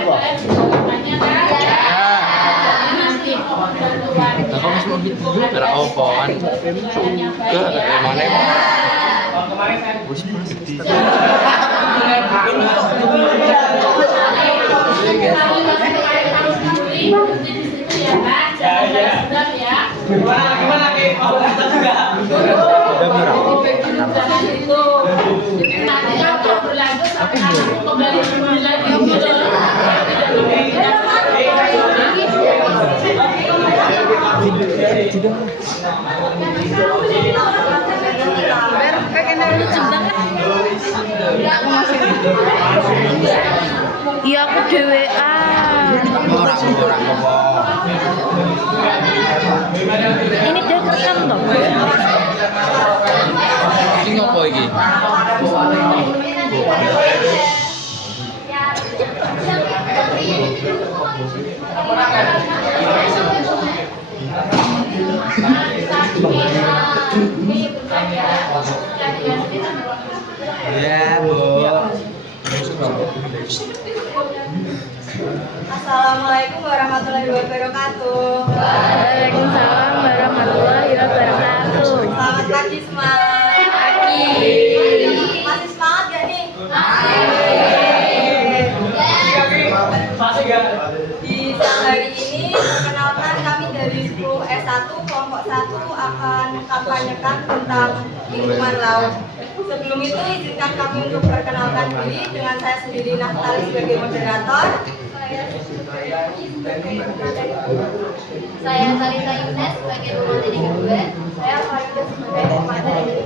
apa? Aku masih mau gitu juga apa kan? Ke mana? Bos pasti. Gimana nih? Udah murah. Iya aku dewean. Orang-orang apa? Ini dia rekam toh. Ini ngopo iki? Ya, Bu. Assalamualaikum warahmatullahi wabarakatuh. Waalaikumsalam warahmatullahi wabarakatuh. Selamat pagi semuanya. Pagi. Masih semangat gak nih? Di siang hari ini perkenalkan kami dari 10 S1 kelompok 1 akan kampanyekan tentang lingkungan laut. Sebelum itu izinkan kami untuk perkenalkan diri dengan saya sendiri Naftali sebagai moderator. Saya Salita Yunes sebagai pemateri kedua. Saya Farida sebagai pemateri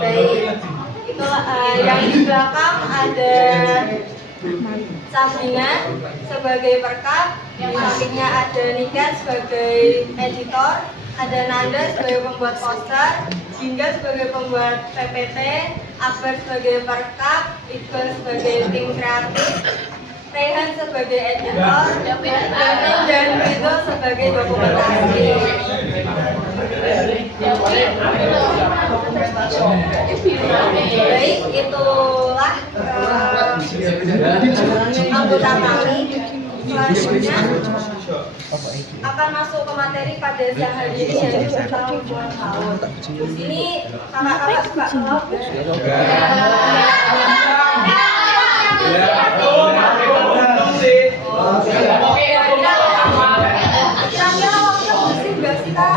Baik, itu yang di belakang ada Sabrina sebagai perkap, di sampingnya ada Niken sebagai editor, ada Nanda sebagai pembuat poster, Jingga sebagai pembuat PPT, Akbar sebagai perkap, Iqbal sebagai tim kreatif, Rehan sebagai editor, dan Ridho sebagai dokumentasi. Baik, itulah anggota kami. Selanjutnya akan masuk ke materi pada siang hari ini yaitu tentang hubungan laut. Di sini kakak-kakak suka ke laut kira-kira waktu bersih nggak sih kak?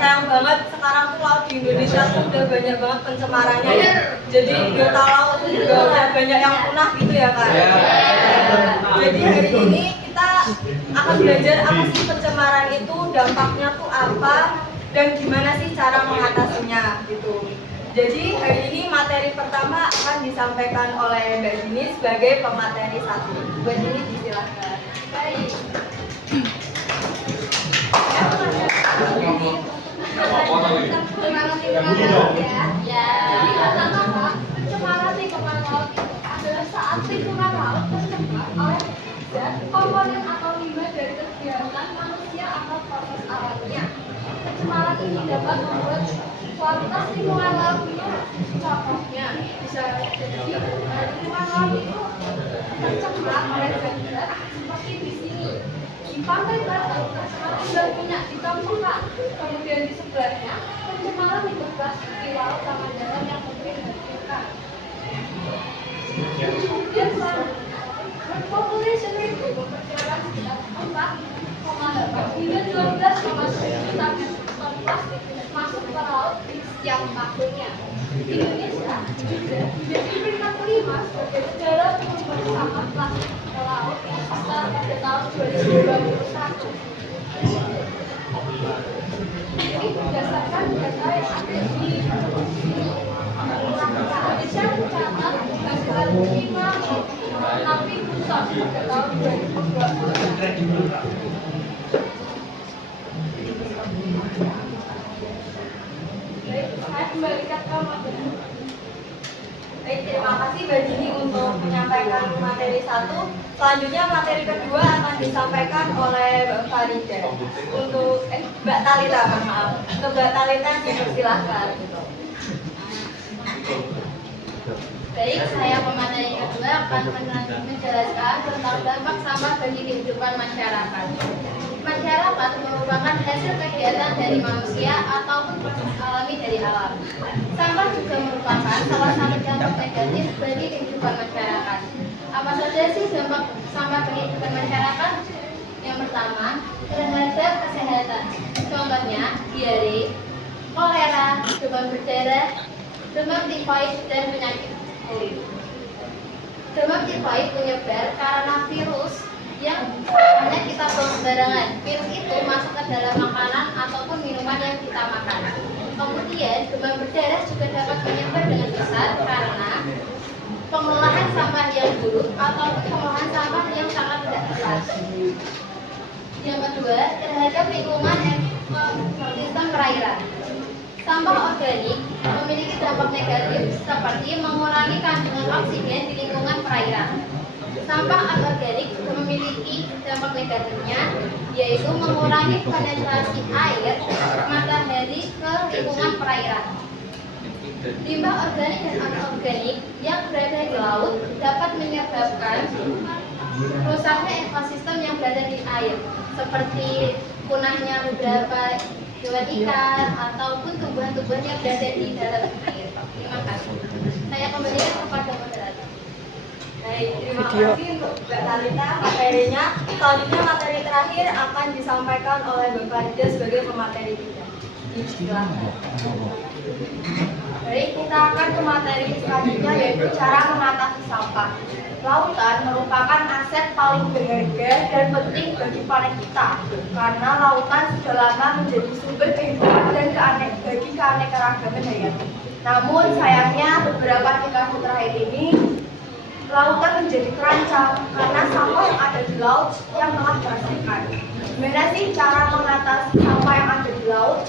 Sayang banget sekarang tuh laut di Indonesia tuh udah banyak banget pencemarannya ya. Jadi biota laut tuh juga udah banyak yang punah gitu ya kak. Jadi hari ini kita akan belajar apa sih pencemaran itu, dampaknya tuh apa, dan gimana sih cara mengatasinya gitu. Jadi hari ini materi pertama akan disampaikan oleh Mbak Dini sebagai pemateri 1. Mbak Dini disilahkan. Baik. Pencemaran lingkungan laut itu adalah saat lingkungan laut tercemar oleh zat, komponen atau limbah dari kegiatan manusia atau proses alamnya. Pencemaran ini dapat membuat kualitas lingkungan laut menurun. Contohnya bisa jadi lingkungan laut itu tercemar oleh zat-zat seperti di sini. Di pantai barat tercemar limbah minyak ditemukan, kemudian di sebelahnya pencemaran limbah plastik di laut sama dalam yang mungkin ditemukan. Kemudian selanjutnya, bird population itu memperkirakan sekitar 4,8 hingga 12,9 juta ton plastik masuk ke laut di setiap tahunnya. Indonesia juga menjadi peringkat kelima sebagai negara penyumbang sampah plastik ke laut pada tahun 2021. Jadi berdasarkan data yang ada di Indonesia mencatat hasil 5,6 ribu ton pada tahun 2020. Baik, saya kembalikan ke moderator. menyampaikan materi 1. Selanjutnya materi kedua akan disampaikan oleh Mbak Farida. Untuk Mbak Talita, maaf. Untuk Mbak Talita dipersilahkan. Baik, saya pemateri kedua akan menjelaskan tentang dampak sampah bagi kehidupan masyarakat. Masyarakat merupakan hasil kegiatan dari manusia ataupun proses alami dari alam. Sampah juga merupakan salah satu dampak negatif bagi kehidupan masyarakat. Apa saja sih dampak sampah bagi kehidupan masyarakat? Yang pertama, terhadap kesehatan. Contohnya, diare, kolera, demam berdarah, demam tifoid, dan penyakit kulit. Demam tifoid menyebar karena virus yang hanya kita buang sembarangan. Virus itu masuk ke dalam makanan ataupun minuman yang kita makan. Kemudian demam berdarah juga dapat menyebar dengan besar karena pengolahan sampah yang buruk atau pengolahan sampah yang sangat tidak tepat. Yang kedua, terhadap lingkungan ekosistem perairan. Sampah organik memiliki dampak negatif seperti mengurangi kandungan oksigen di lingkungan perairan. Sampah anorganik juga memiliki dampak negatifnya, yaitu mengurangi penetrasi air matahari ke lingkungan perairan. Limbah organik dan anorganik yang berada di laut dapat menyebabkan rusaknya ekosistem yang berada di air, seperti punahnya beberapa hewan ikan ataupun tumbuhan-tumbuhan yang berada di dalam air. Terima kasih. Saya kembalikan kepada moderator. Baik, terima kasih untuk Mbak Talita materinya. Selanjutnya materi terakhir akan disampaikan oleh Mbak Farida sebagai pemateri kita. Silakan. Baik, kita akan ke materi selanjutnya yaitu cara mengatasi sampah. Lautan merupakan aset paling berharga dan penting bagi planet kita karena lautan sudah lama menjadi sumber kehidupan dan bagi keanekaragaman hayati. Namun sayangnya beberapa dekade terakhir ini lautan menjadi terancam karena sampah yang ada di laut yang telah berasakan. Gimana sih cara mengatasi sampah yang ada di laut?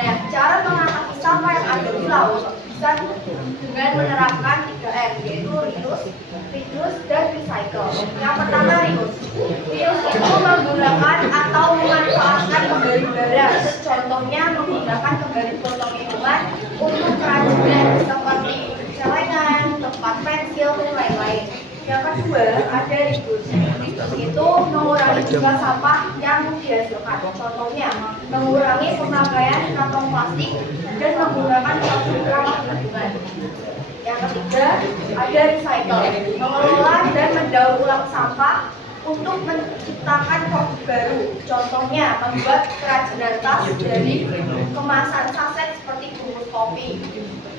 Nah, cara mengatasi sampah yang ada di laut bisa dengan menerapkan 3R, yaitu reduce, dan recycle. Yang pertama, reduce. Reduce itu menggunakan atau memanfaatkan kembali barang. Contohnya menggunakan kembali botol minuman untuk kerajinan seperti celengan, tempat pensil, dan lain-lain. Yang kedua, ada reduce. Reduce itu mengurangi jumlah sampah yang dihasilkan. Contohnya, mengurangi pemakaian kantong plastik dan menggunakan plastik ramah lingkungan. Yang ketiga, ada recycle. Mengelola dan mendaur ulang sampah untuk menciptakan produk baru. Contohnya, membuat kerajinan tas dari kemasan saset seperti bungkus kopi.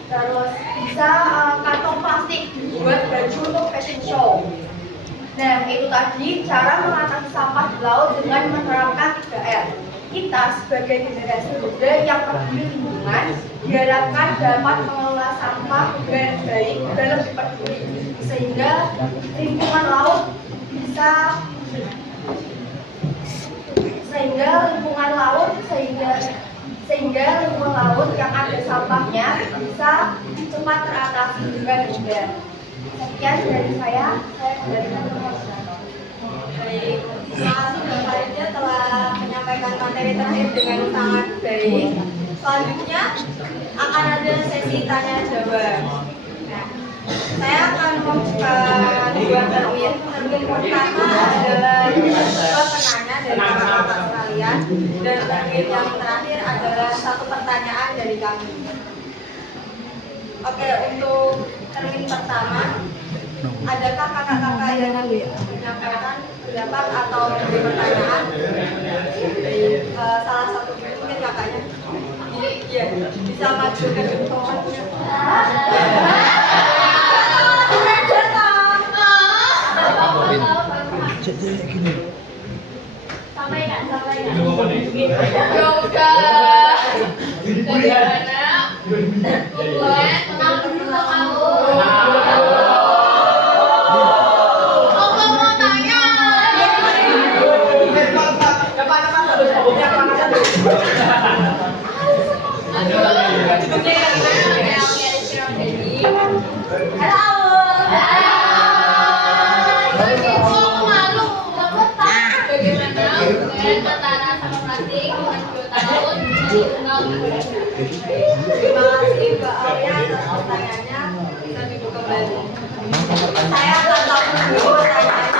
Terus bisa kantong plastik buat baju untuk fashion show. Nah, itu tadi cara mengatasi sampah di laut dengan menerapkan 3R. Kita sebagai generasi muda yang peduli lingkungan diharapkan dapat mengelola sampah dengan baik dan lebih peduli sehingga lingkungan laut bisa sehingga lingkungan laut yang ada sampahnya bisa cepat teratasi dengan mudah. Sekian dari saya kembalikan ke moderator. Baik, terima kasih Mbak Farida telah menyampaikan materi terakhir dengan sangat baik. Selanjutnya akan ada sesi tanya jawab. Nah, saya akan membuka dua termin. Termin pertama adalah penanya dari kakak-kakak sekalian, dan termin yang terakhir adalah satu pertanyaan dari kami. Oke, untuk termin pertama, adakah kakak-kakak yang menyampaikan pendapat atau memberi pertanyaan? Salah satu mungkin kakaknya. Iya, bisa maju ke depan. Sampaikan. Bagaimana? Kenal dulu kamu. Halo. Terima kasih Mbak Aulia atas pertanyaannya. Bisa duduk kembali. Saya akan langsung dulu pertanyaannya.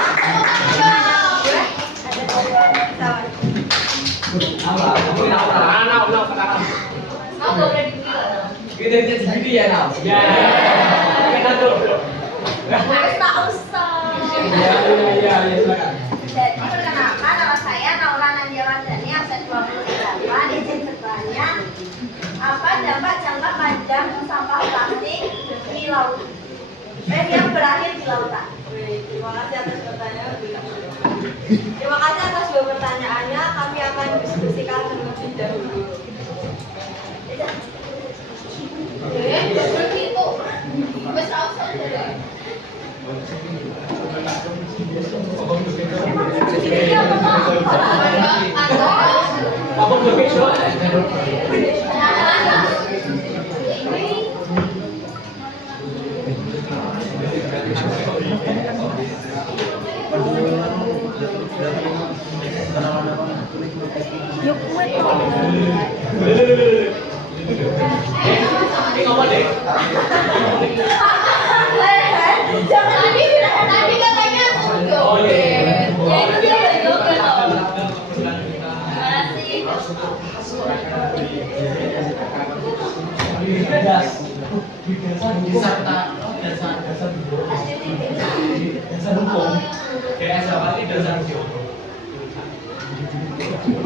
Jadi perkenalkan nama saya Naura Nandiawardani absen 28. Izin bertanya, apa dampak jangka panjang sampah plastik di laut? Yang berakhir di lautan. Terima kasih atas pertanyaan. Terima kasih atas dua pertanyaannya. Kami akan diskusikan terlebih dahulu. Ya kue toh. Jangan tadi katanya joget. Ya itu dia joget loh. Terima kasih.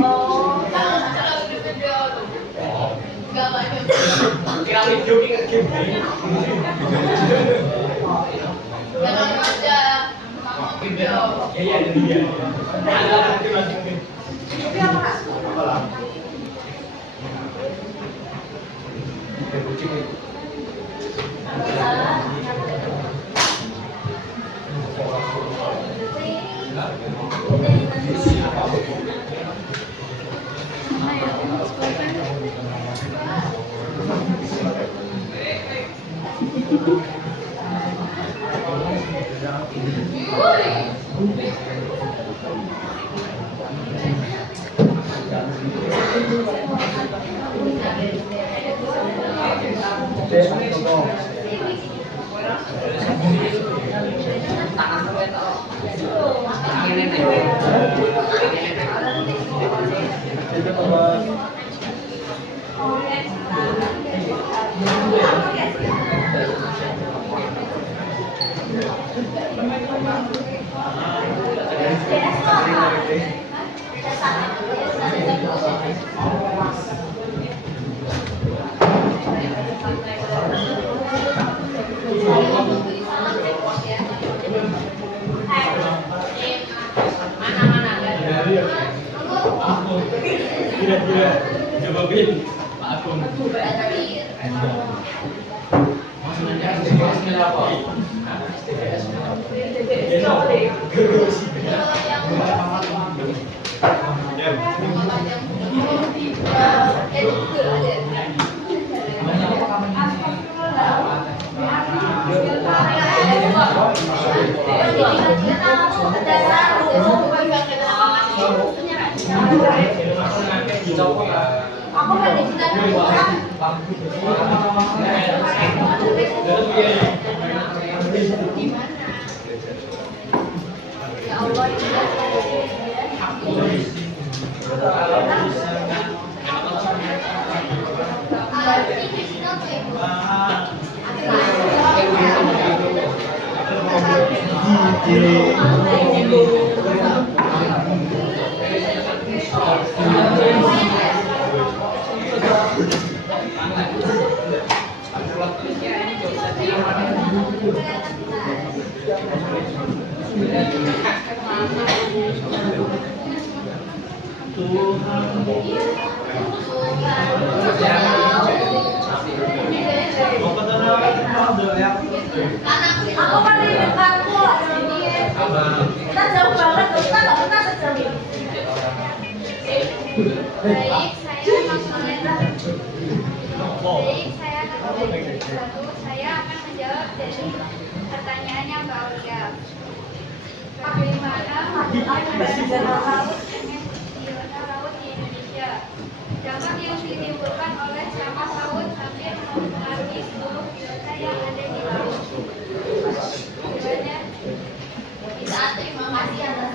Oh, kalau video tuh. Enggak banyak. Kira video ini nggak game. Jangan aja. Video. Iya itu dia. Ada nanti masukin. Tapi apa? Coba pilih Pak Agung. Maksudnya apa? Aku kan di sini ya Allah aku kan di depanku kita jauh banget kita nggak pernah sejauh ini. Baik, saya maksudnya baik, saya akan menjawab dari pertanyaannya Mbak Aulia. Bagaimana hubungan dengan zona laut di Indonesia? dampak yang ditimbulkan oleh sampah laut hampir mempengaruhi seluruh biota yang ada di laut. Bisa, terima kasih atas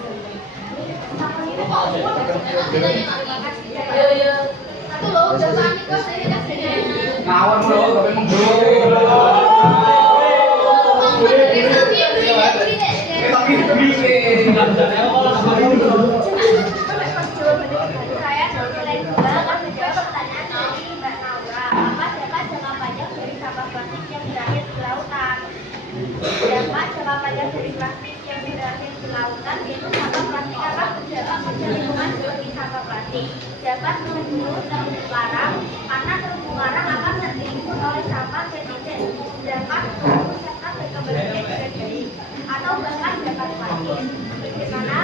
satu loh, udah panik kok saya Ngawur bro, tapi menggulung. Saya Nurulai juga akan menjawab pertanyaan dari Mbak Naura. Apa dampak jangka panjang dari sampah plastik yang berakhir di lautan? Dampak jangka panjang dari plastik yang berakhir di lautan yaitu sampah plastik akan berdampak pada lingkungan seperti sampah plastik dapat menurun terumbu karang karena terumbu karang akan tertimbun oleh sampah dan tidak dapat merusak berkembangnya dengan baik atau bahkan dapat mati. Bagaimana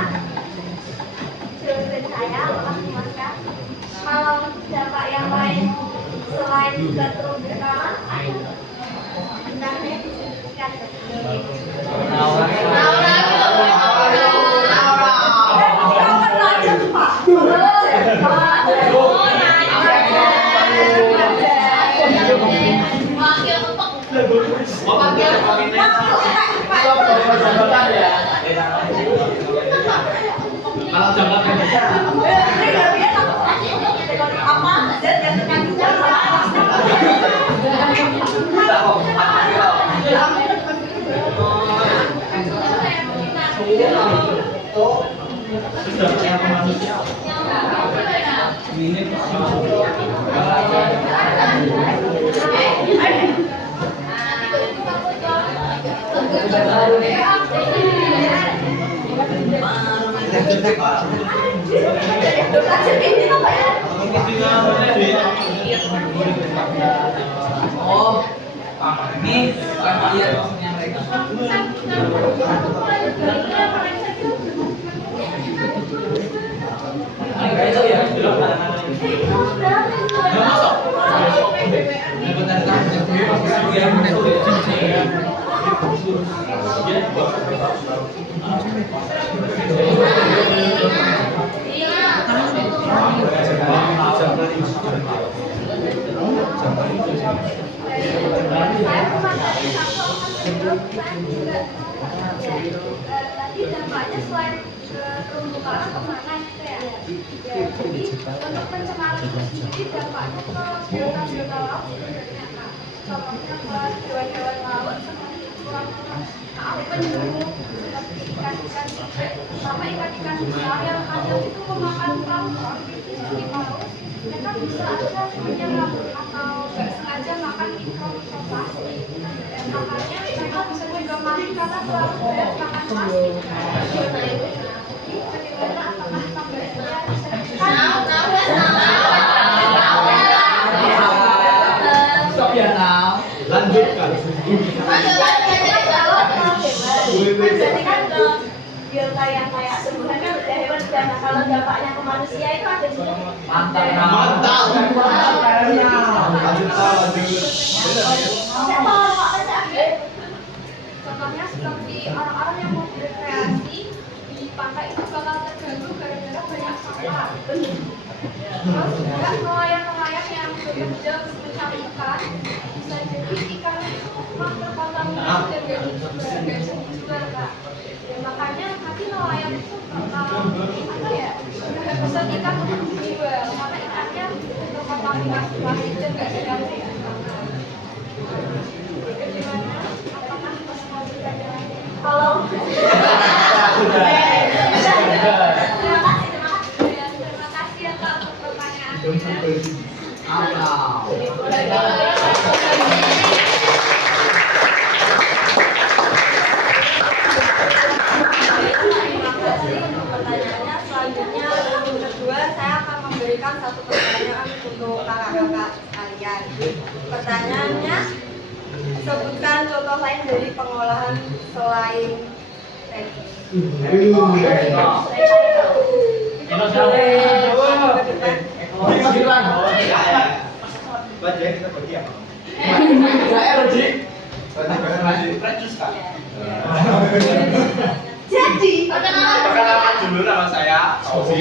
jawaban saya? Apakah memuaskan? Kalau dampak yang lain selain juga terumbu karang, bentar saya diskusikan. Kalau jabatan Oh, ini bukan lihat maksudnya mereka. Enggak itu ya. Tadi dampaknya selain terumbu karang kemana gitu ya? Jadi untuk pencemaran itu sendiri dampaknya ke biota-biota laut sebenarnya Kak. Contohnya ke hewan-hewan laut seperti penyu, seperti ikan-ikan gede, sama ikan-ikan besar yang kadang itu memakan plankton di paus. Mereka bisa aja menyerap atau nggak sengaja makan mikroplastik. Dan makanya mereka bisa juga mati karena terlalu banyak makan plastik. Jadi bagaimana apakah tambahannya Stop ya now. lanjutkan. Jadi kan biota yang kayak tumbuhan kan udah hewan udah. Nah, kalau dampaknya ke manusia itu ada juga. Mantap. Mantap. contohnya seperti orang-orang yang mau berkreasi di pantai itu bakal terganggu gara-gara banyak sampah. Terus juga nelayan-nelayan yang bekerja mencari ikan bisa jadi ikannya itu memang terkontaminasi dan gak jadi juga Kak. Dan makanya nanti nelayan itu bakal apa ya pesan ikan untuk dijual karena ikannya terkontaminasi plastik dan gak ada bagaimana? Apakah masih mau bertanya? Kalau terima kasih ya Kak untuk pertanyaannya. Pertanyaannya selanjutnya untuk kedua saya akan memberikan satu pertanyaan untuk kakak-kakak sekalian. Pertanyaannya, sebutkan contoh lain dari pengolahan selain tadi. Baca kita bagi apa? Jadi, Perkenalan dulu nama saya Ozi.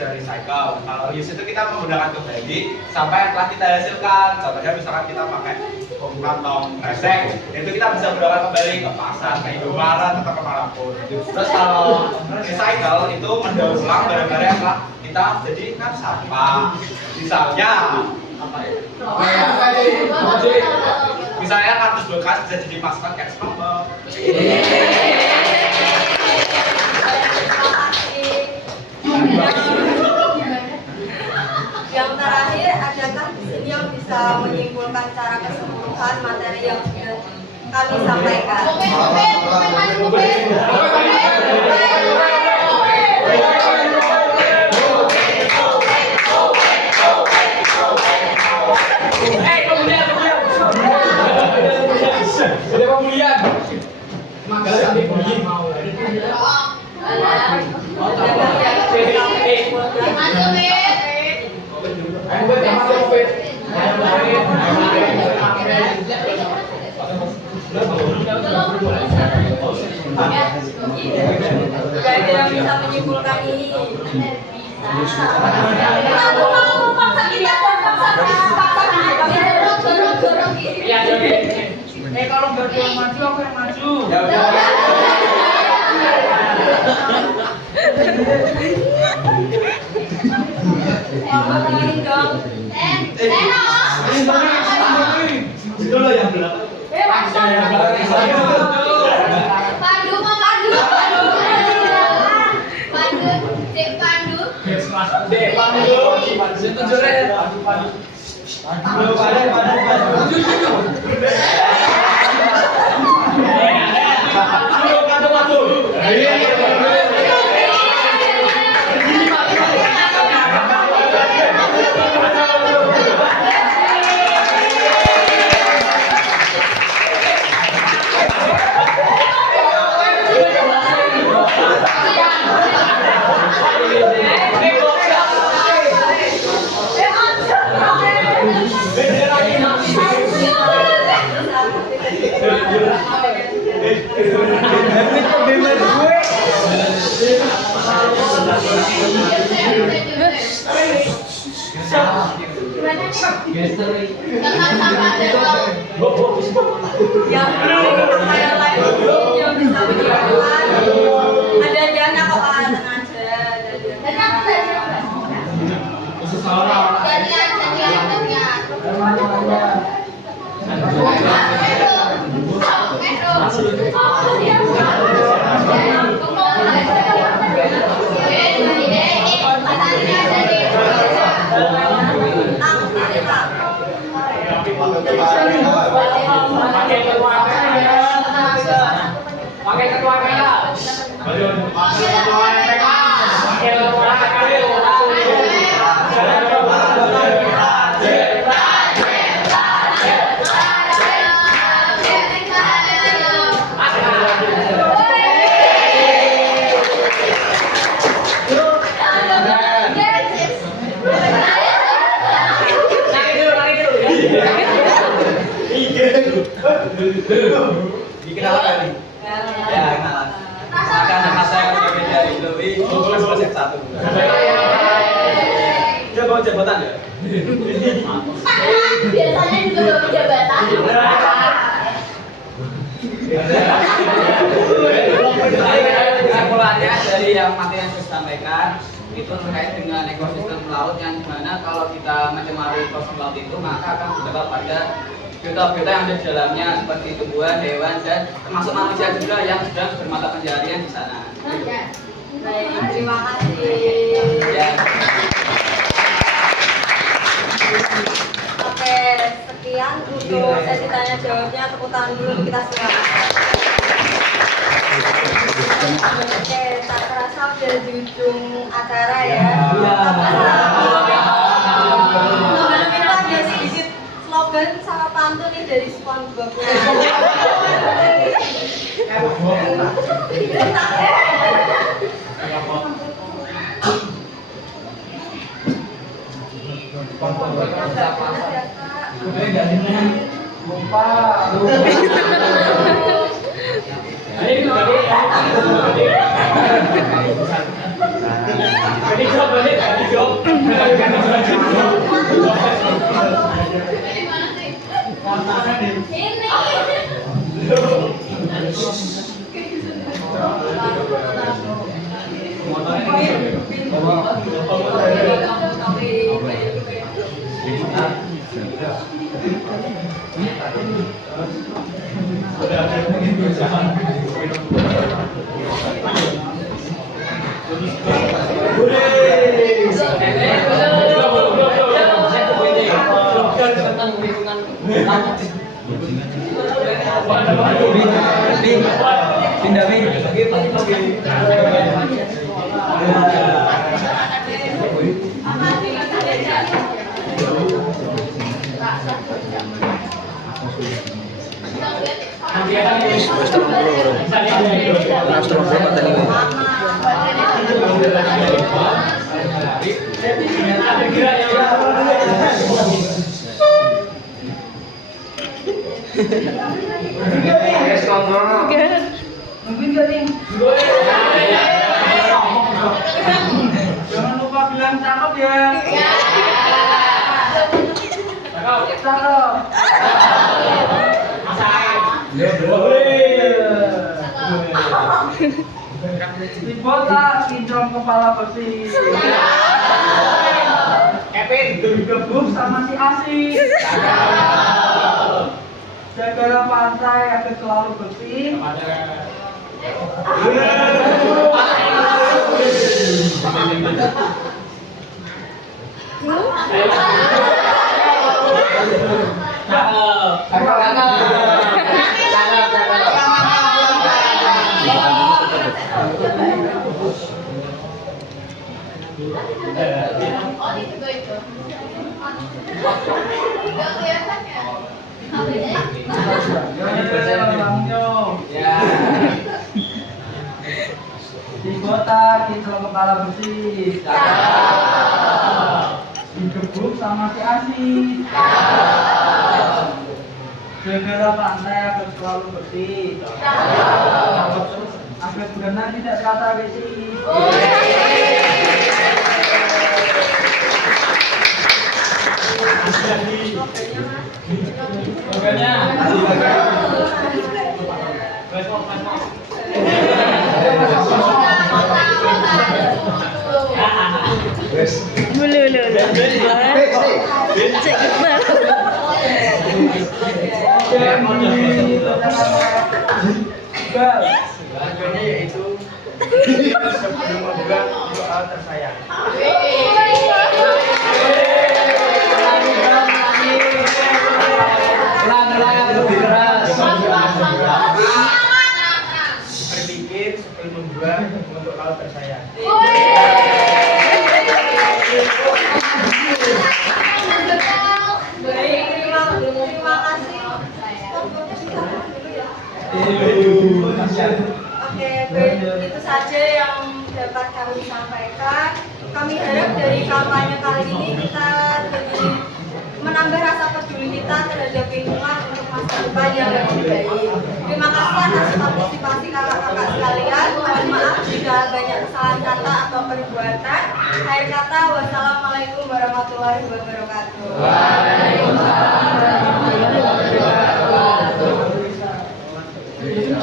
dan recycle. Kalau reuse itu kita menggunakan kembali sampah yang telah kita hasilkan. Contohnya misalkan kita pakai kantong kresek, itu kita bisa gunakan kembali ke pasar, ke Indomaret atau kemanapun. Terus kalau recycle itu mendaur ulang barang-barang yang telah kita jadikan sampah. Misalnya apa ya? Misalnya kardus bekas bisa jadi maskot kayak SpongeBob. Yang terakhir, adakah di sini yang bisa menyimpulkan secara keseluruhan materi yang sudah kami sampaikan? Gak ada yang bisa menyimpulkan ini. Aku mau memaksa kita dan paksa dorong ini. Ya, jadi. Kalau nggak ada yang maju, aku yang maju. Ngomongin dong. Itu loh yang belakang. Pandu mau Pandu. Dek Pandu. Yang lain yang bisa menyimpulkan. Ada dana kok tenang aja. Pakai ketua PK. Dikenalkan nih. Ya, kenalan. Maka nama saya Kevin dari Lowi, kelas yang 1. Dia bawa jabatan ya? Biasanya juga bawa jabatan. Kesimpulannya dari yang materi yang saya sampaikan itu terkait dengan ekosistem laut yang dimana kalau kita mencemari ekosistem laut itu maka akan berdampak pada biota-biota yang ada di dalamnya seperti tumbuhan, hewan dan termasuk manusia juga yang sedang bermata pencaharian di sana. Baik, terima kasih. Ya. Oke, sekian untuk sesi tanya jawabnya. Tepuk tangan dulu untuk kita semua. Oke, tak terasa udah di ujung acara ya. Slogan kita ada sedikit slogan sama pantun nih dari SpongeBob-nya. Lupa. Pindah Mi. Jangan lupa bilang cakep ya. Botak, kinclong kepala bersih. Kevin, digebuk sama si Asih. Jagalah pantai agar selalu bersih. Oh, itu itu. Enggak kelihatan ya? Ya. Di botak, kinclong kepala bersih. Digebuk sama si Asih. Jagalah pantai agar selalu bersih. Agar berenang tidak terasa besi. Bulu. Cek Iqbal. Selanjutnya yaitu sebelum membuat doa tersayang. Lebih keras. Berpikir sebelum membuat untuk kau tersayang. Baik, terima kasih. Oke, baik. Itu saja yang dapat kami sampaikan. Kami harap dari kampanye kali ini kita lebih menambah rasa peduli kita terhadap lingkungan untuk masa depan yang lebih baik. Terima kasih atas partisipasi kakak-kakak sekalian. Mohon maaf jika banyak kesalahan kata atau perbuatan. Akhir kata, wassalamualaikum warahmatullahi wabarakatuh. Terima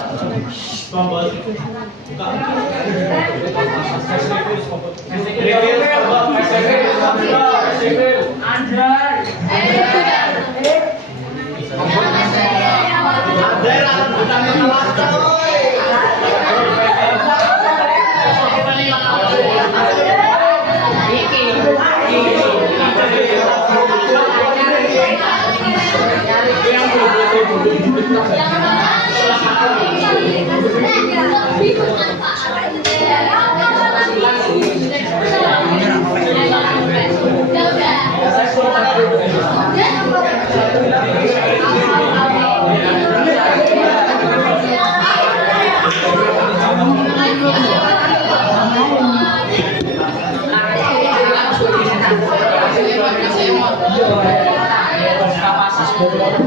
kasih.